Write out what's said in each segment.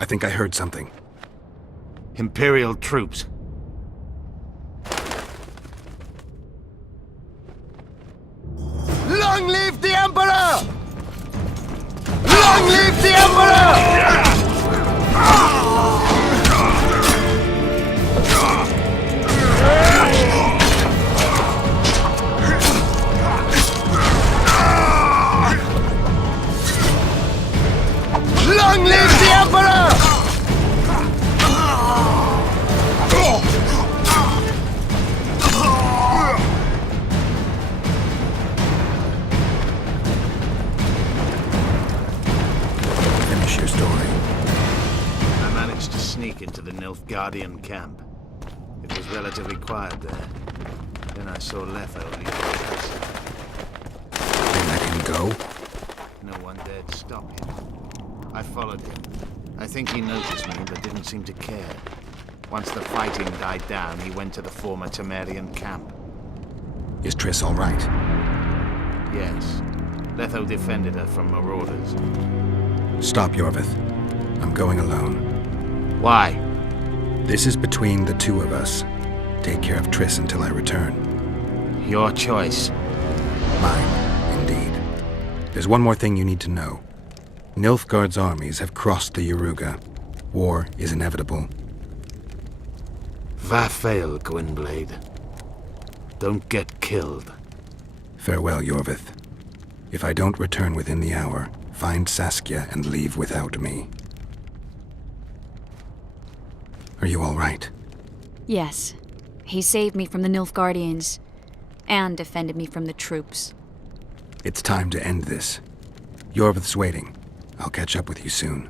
I think I heard something. Imperial troops. Long live the Emperor! Long live the Emperor! Long live the Emperor! Finish your story. I managed to sneak into the Nilfgaardian camp. It was relatively quiet there. Then I saw Letho leave the castle. They let him go? No one dared stop him. I followed him. I think he noticed me, but didn't seem to care. Once the fighting died down, he went to the former Temerian camp. Is Triss all right? Yes. Letho defended her from marauders. Stop, Yorvith. I'm going alone. Why? This is between the two of us. Take care of Triss until I return. Your choice. Mine, indeed. There's one more thing you need to know. Nilfgaard's armies have crossed the Yaruga. War is inevitable. Vafail, Gwynblade. Don't get killed. Farewell, Yorvith. If I don't return within the hour, find Saskia and leave without me. Are you all right? Yes. He saved me from the Nilfgaardians, and defended me from the troops. It's time to end this. Yorvith's waiting. I'll catch up with you soon.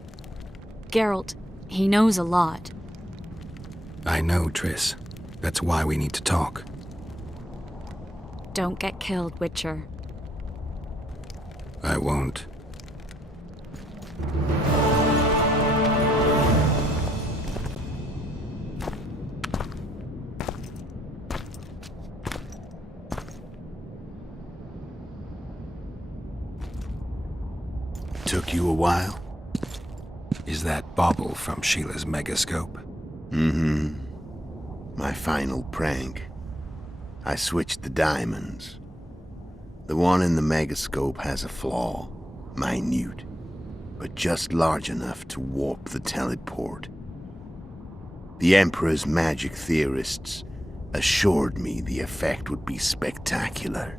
Geralt, he knows a lot. I know, Triss. That's why we need to talk. Don't get killed, Witcher. I won't. Took you a while? Is that bauble from Sheila's megascope? Mm-hmm. My final prank. I switched the diamonds. The one in the megascope has a flaw. Minute. But just large enough to warp the teleport. The Emperor's magic theorists assured me the effect would be spectacular.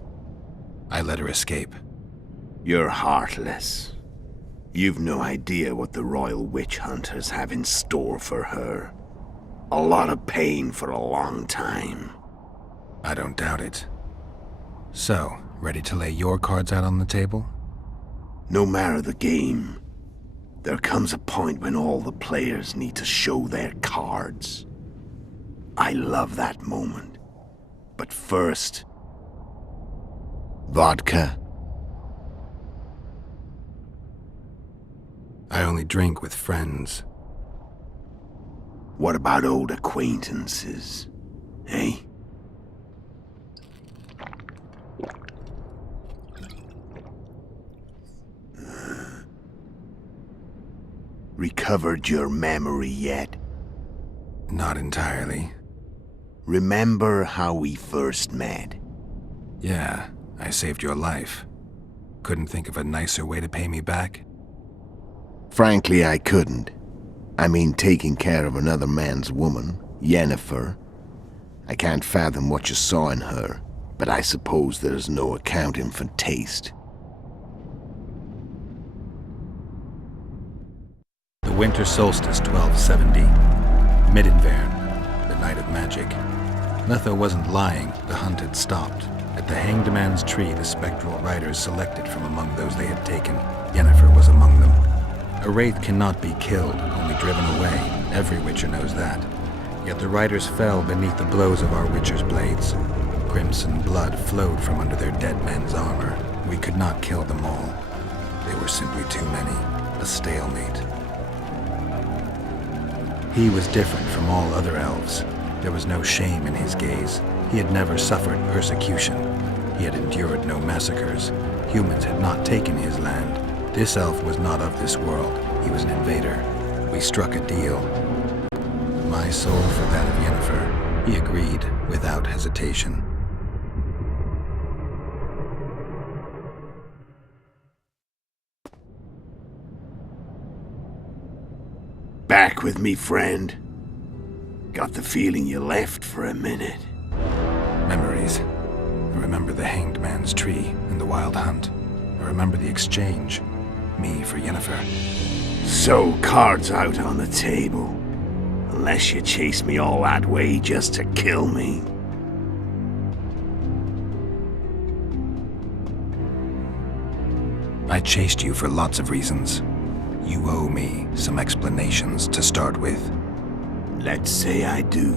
I let her escape. You're heartless. You've no idea what the Royal Witch Hunters have in store for her. A lot of pain for a long time. I don't doubt it. So, ready to lay your cards out on the table? No matter the game, there comes a point when all the players need to show their cards. I love that moment. But first... vodka? I only drink with friends. What about old acquaintances? Eh? Recovered your memory yet? Not entirely. Remember how we first met? Yeah, I saved your life. Couldn't think of a nicer way to pay me back? Frankly, I couldn't. I mean, taking care of another man's woman, Yennefer. I can't fathom what you saw in her, but I suppose there's no accounting for taste. The winter solstice 1270. Middenvern, the night of magic. Letho wasn't lying, the hunt had stopped. At the Hanged Man's Tree, the spectral riders selected from among those they had taken. Yennefer was among them. A wraith cannot be killed, only driven away. Every Witcher knows that. Yet the riders fell beneath the blows of our Witcher's blades. Crimson blood flowed from under their dead men's armor. We could not kill them all. They were simply too many. A stalemate. He was different from all other elves. There was no shame in his gaze. He had never suffered persecution. He had endured no massacres. Humans had not taken his land. This elf was not of this world. He was an invader. We struck a deal. My soul for that of Yennefer. He agreed without hesitation. Back with me, friend. Got the feeling you left for a minute. Memories. I remember the Hanged Man's tree and the Wild Hunt. I remember the exchange. Me for Yennefer. So, cards out on the table. Unless you chase me all that way just to kill me. I chased you for lots of reasons. You owe me some explanations to start with. Let's say I do.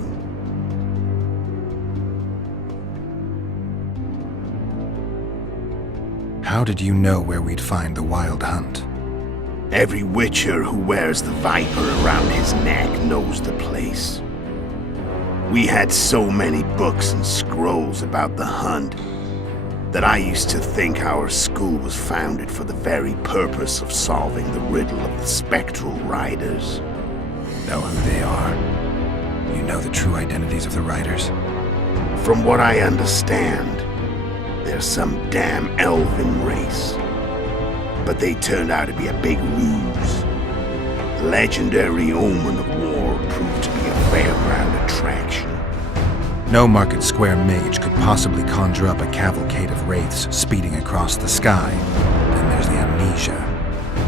How did you know where we'd find the Wild Hunt? Every Witcher who wears the Viper around his neck knows the place. We had so many books and scrolls about the hunt that I used to think our school was founded for the very purpose of solving the riddle of the spectral riders. Know who they are? You know the true identities of the riders? From what I understand, they're some damn elven race. But they turned out to be a big ruse. The legendary Omen of War proved to be a fairground attraction. No Market Square mage could possibly conjure up a cavalcade of wraiths speeding across the sky. Then there's the amnesia.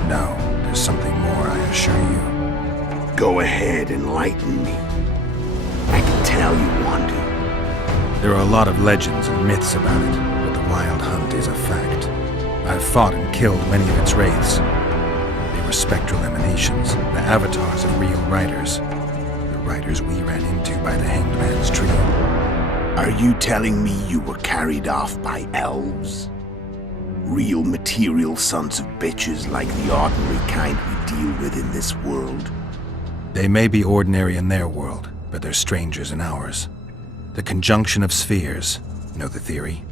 No, there's something more, I assure you. Go ahead, enlighten me. I can tell you want to. There are a lot of legends and myths about it, but the Wild Hunt is a fact. I've fought and killed many of its wraiths. They were spectral emanations, the avatars of real riders. The riders we ran into by the Hanged Man's tree. Are you telling me you were carried off by elves? Real material sons of bitches like the ordinary kind we deal with in this world? They may be ordinary in their world, but they're strangers in ours. The conjunction of spheres. Know the theory?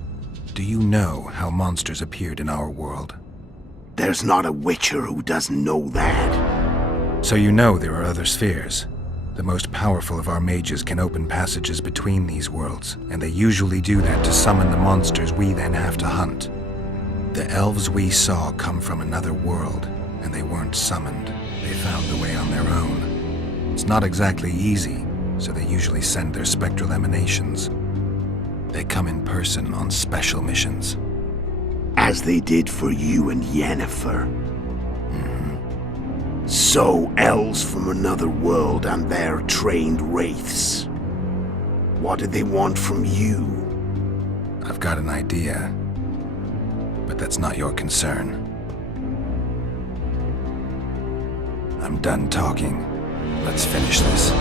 Do you know how monsters appeared in our world? There's not a Witcher who doesn't know that. So you know there are other spheres. The most powerful of our mages can open passages between these worlds, and they usually do that to summon the monsters we then have to hunt. The elves we saw come from another world, and they weren't summoned. They found the way on their own. It's not exactly easy, so they usually send their spectral emanations. They come in person on special missions. As they did for you and Yennefer. So, elves from another world and their trained wraiths. What did they want from you? I've got an idea, but that's not your concern. I'm done talking. Let's finish this.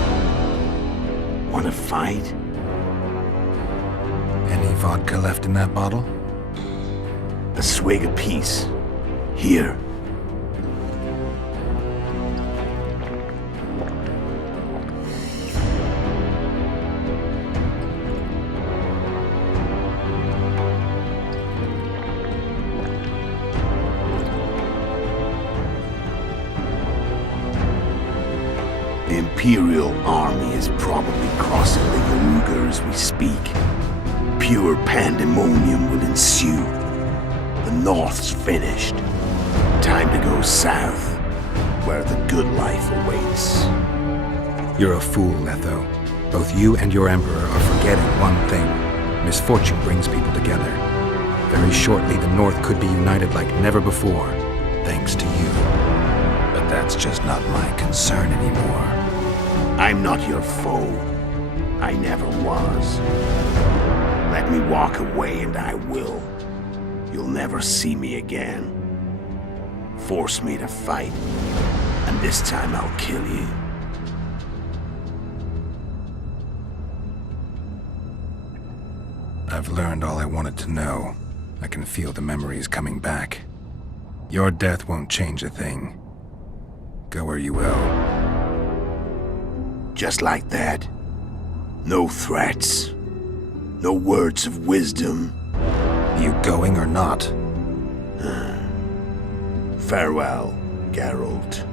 Want to fight? Any vodka left in that bottle? A swig apiece. Here. The Imperial army is probably crossing the Yaruga as we speak. Pure pandemonium will ensue. The North's finished. Time to go south, where the good life awaits. You're a fool, Letho. Both you and your Emperor are forgetting one thing. Misfortune brings people together. Very shortly, the North could be united like never before, thanks to you. But that's just not my concern anymore. I'm not your foe. I never was. Let me walk away and I will. You'll never see me again. Force me to fight, and this time I'll kill you. I've learned all I wanted to know. I can feel the memories coming back. Your death won't change a thing. Go where you will. Just like that. No threats. No words of wisdom. You going or not? Farewell, Geralt.